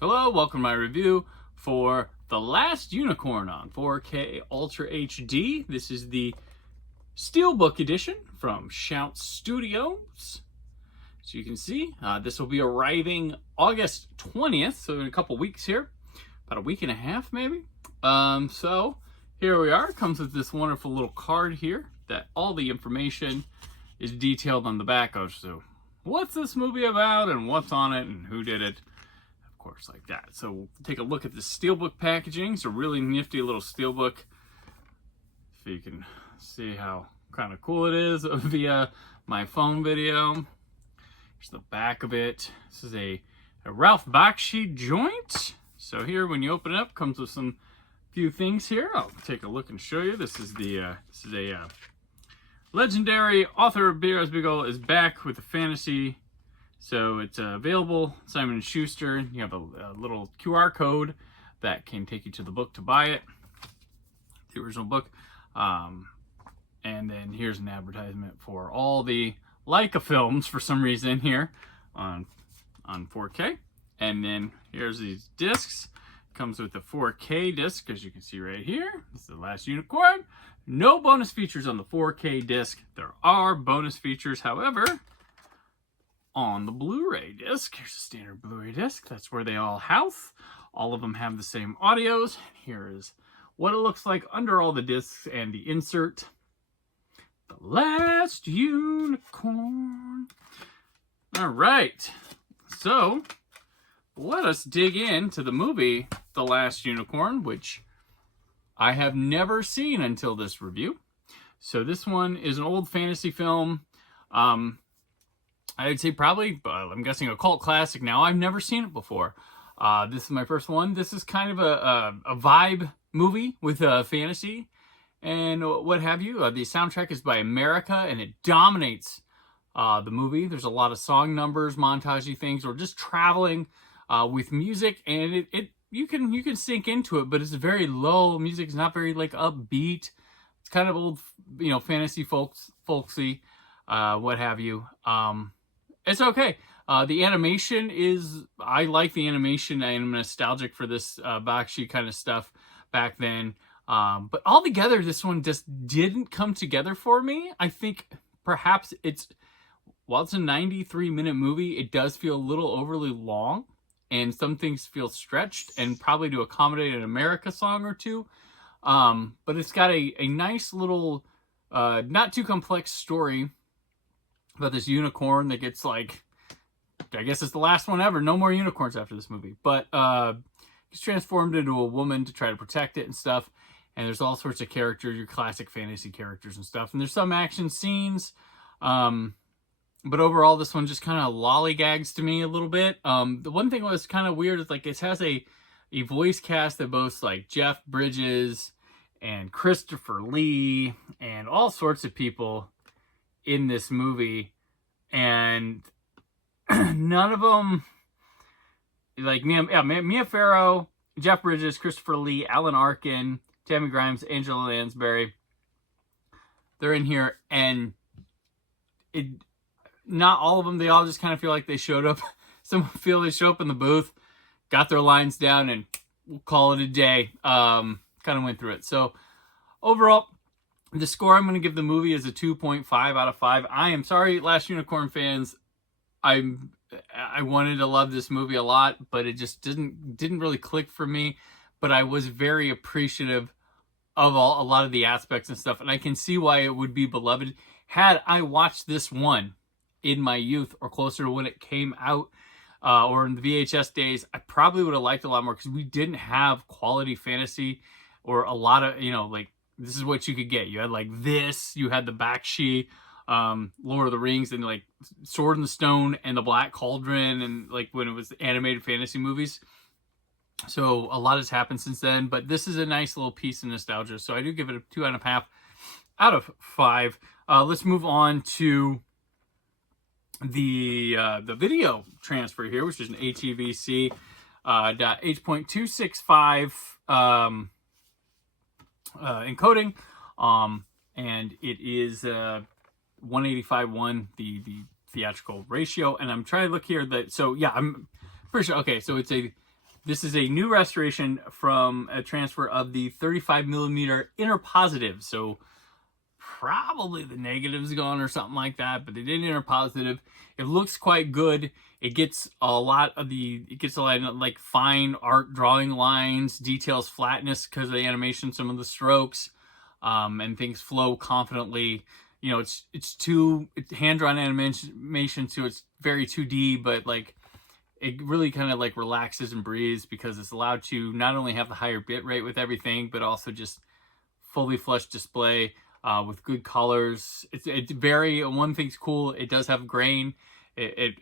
Hello, welcome to my review for The Last Unicorn on 4K Ultra HD. This is the Steelbook edition from Shout Studios. So you can see, this will be arriving August 20th, so in a couple weeks here. About a week and a half, maybe. So here we are. It comes with this wonderful little card here that all the information is detailed on the back of. So what's this movie about and what's on it and who did it? Course, like that. So we'll take a look at the Steelbook packaging. It's a really nifty little Steelbook. If you can see how kind of cool it is via my phone video. Here's the back of it. This is a Ralph Bakshi joint. So here, when you open it up, comes with some few things here. I'll take a look and show you. This is a legendary author B.R. Beagle is back with a fantasy. So it's available, Simon & Schuster. You have a little QR code that can take you to the book to buy it, the original book. And then here's an advertisement for all the Leica films for some reason here on 4K. And then here's these discs. Comes with the 4K disc, as you can see right here. This is The Last Unicorn. No bonus features on the 4K disc. There are bonus features, however, on the Blu-ray disc. Here's a standard Blu-ray disc. That's where they all house. All of them have the same audios. Here is what it looks like under all the discs and the insert. The Last Unicorn. All right. So let us dig into the movie The Last Unicorn, which I have never seen until this review. So this one is an old fantasy film. I would say probably, I'm guessing, a cult classic now. I've never seen it before. This is my first one. This is kind of a vibe movie with fantasy and what have you. The soundtrack is by America, and it dominates the movie. There's a lot of song numbers, montagey things, or just traveling with music, and you can sink into it, but it's very low. Music is not very upbeat. It's kind of old, fantasy folksy, what have you. It's okay. The animation is, I like the animation. I am nostalgic for this Bakshi kind of stuff back then. But altogether, this one just didn't come together for me. I think perhaps while it's a 93-minute movie, it does feel a little overly long. And some things feel stretched, and probably to accommodate an America song or two. But it's got a nice little, not too complex story about this unicorn that gets, I guess it's the last one ever. No more unicorns after this movie. But gets transformed into a woman to try to protect it and stuff. And there's all sorts of characters, your classic fantasy characters and stuff. And there's some action scenes. But overall, this one just kind of lollygags to me a little bit. The one thing that was kind of weird is it has a voice cast that boasts Jeff Bridges and Christopher Lee and all sorts of people in this movie, and none of them, Mia Farrow, Jeff Bridges, Christopher Lee, Alan Arkin, Tammy Grimes, Angela Lansbury, they're in here, and not all of them, they all just kind of feel like they showed up. Some feel they show up in the booth, got their lines down, and we'll call it a day. Kind of went through it. So overall, the score I'm going to give the movie is a 2.5 out of 5. I am sorry, Last Unicorn fans. I wanted to love this movie a lot, but it just didn't really click for me. But I was very appreciative of a lot of the aspects and stuff, and I can see why it would be beloved. Had I watched this one in my youth or closer to when it came out, or in the VHS days, I probably would have liked it a lot more, because we didn't have quality fantasy or a lot of, this is what you could get. You had this, you had the Bakshi, Lord of the Rings, and Sword in the Stone and the Black Cauldron, and when it was animated fantasy movies. So a lot has happened since then, but this is a nice little piece of nostalgia. So I do give it a 2.5 out of 5. Let's move on to the video transfer here, which is an ATVC .H.265 encoding, and it is 185:1 the theatrical ratio. And I'm trying to look here I'm pretty sure. Okay, so it's a This is a new restoration from a transfer of the 35mm inner positive. So probably the negative's gone or something like that, but they did inner positive. It looks quite good. It gets a lot of like fine art drawing lines, details, flatness because of the animation, some of the strokes, and things flow confidently. You know, it's hand-drawn animation, so it's very 2D, but like it really kind of like relaxes and breathes because it's allowed to not only have the higher bit rate with everything, but also just fully flushed display with good colors. It's very, one thing's cool, it does have grain. It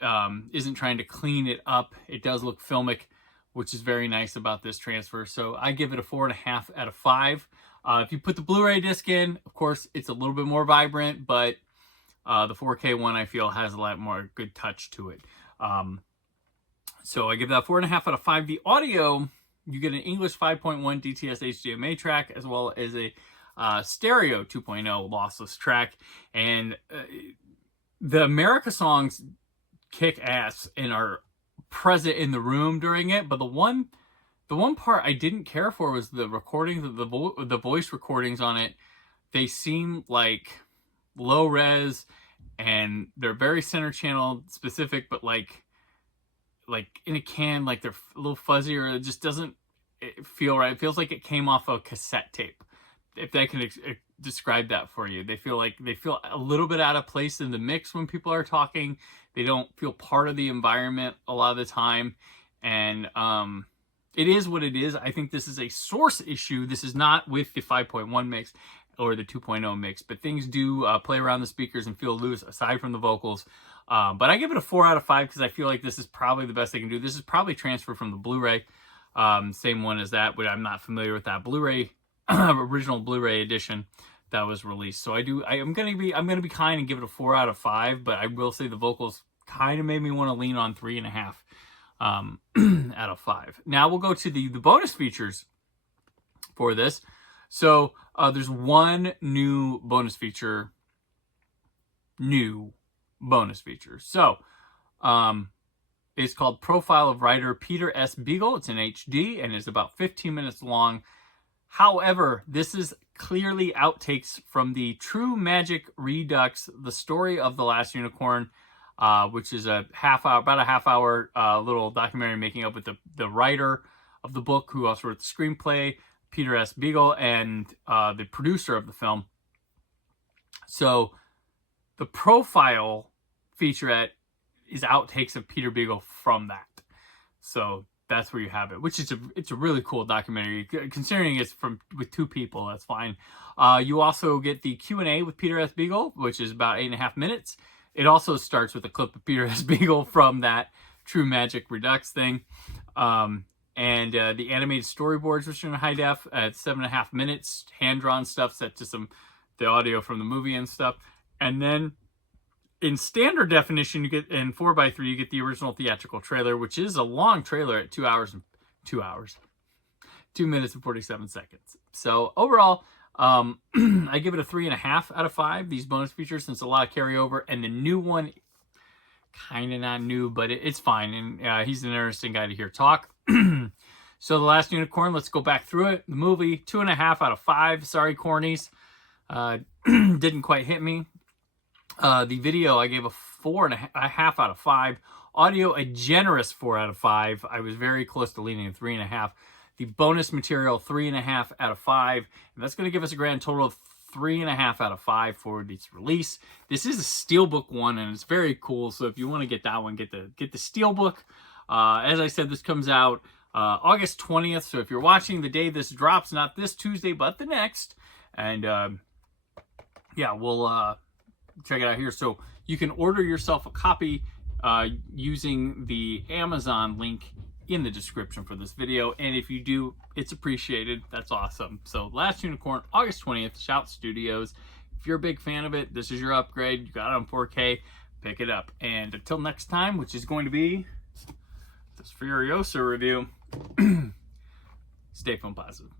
isn't trying to clean it up. It does look filmic, which is very nice about this transfer. So I give it a 4.5 out of 5. If you put the Blu-ray disc in, of course, it's a little bit more vibrant, but the 4K one I feel has a lot more good touch to it. So I give that 4.5 out of 5. The audio, you get an English 5.1 DTS HDMI track as well as a stereo 2.0 lossless track. And the America songs kick ass and are present in the room during it. But the one part I didn't care for was the recordings, the voice recordings on it. They seem like low res and they're very center channel specific, but like in a can, like they're a little fuzzy, or it just doesn't feel right. It feels like it came off a cassette tape, if I can describe that for you. They feel a little bit out of place in the mix when people are talking. They don't feel part of the environment a lot of the time. And it is what it is. I think this is a source issue. This is not with the 5.1 mix or the 2.0 mix, but things do play around the speakers and feel loose aside from the vocals. But I give it a 4 out of 5 because I feel like this is probably the best they can do. This is probably transferred from the Blu-ray, same one as that, but I'm not familiar with that Blu-ray original Blu-ray edition that was released. So I'm gonna be kind and give it a 4 out of 5, but I will say the vocals kind of made me want to lean on 3.5 out of 5. Now we'll go to the bonus features for this. So there's one new bonus feature. So it's called Profile of Writer Peter S. Beagle. It's in HD and is about 15 minutes long. However, this is clearly outtakes from the True Magic Redux, the story of the last unicorn, which is about a half hour little documentary making up with the writer of the book, who also wrote the screenplay, Peter S. Beagle, and the producer of the film. So the profile featurette is outtakes of Peter Beagle from that. So that's where you have it, which is it's a really cool documentary. Considering it's with 2 people, that's fine. You also get the Q&A with Peter S. Beagle, which is about 8.5 minutes. It also starts with a clip of Peter S. Beagle from that True Magic Redux thing. And the animated storyboards, which are in high def at 7.5 minutes. Hand-drawn stuff set to the audio from the movie and stuff. And then in standard definition, you get in 4:3, you get the original theatrical trailer, which is a long trailer at 2 minutes and 47 seconds. So overall, I give it a 3.5 out of 5. These bonus features, since a lot of carryover, and the new one, kind of not new, but it's fine. And he's an interesting guy to hear talk. So The Last Unicorn, let's go back through it. The movie, 2.5 out of 5. Sorry, cornies. Didn't quite hit me. The video, I gave a 4.5 out of 5. Audio, a generous 4 out of 5. I was very close to leaning at 3.5. The bonus material, 3.5 out of 5. And that's going to give us a grand total of 3.5 out of 5 for its release. This is a Steelbook one, and it's very cool. So if you want to get that one, get the Steelbook. As I said, this comes out August 20th. So if you're watching the day this drops, not this Tuesday, but the next. And yeah, we'll check it out here. So you can order yourself a copy using the Amazon link in the description for this video, and if you do, it's appreciated. That's awesome. So Last Unicorn, August 20th, Shout Studios. If you're a big fan of it, this is your upgrade. You got it on 4K, pick it up. And until next time, which is going to be this Furiosa review, stay phone positive.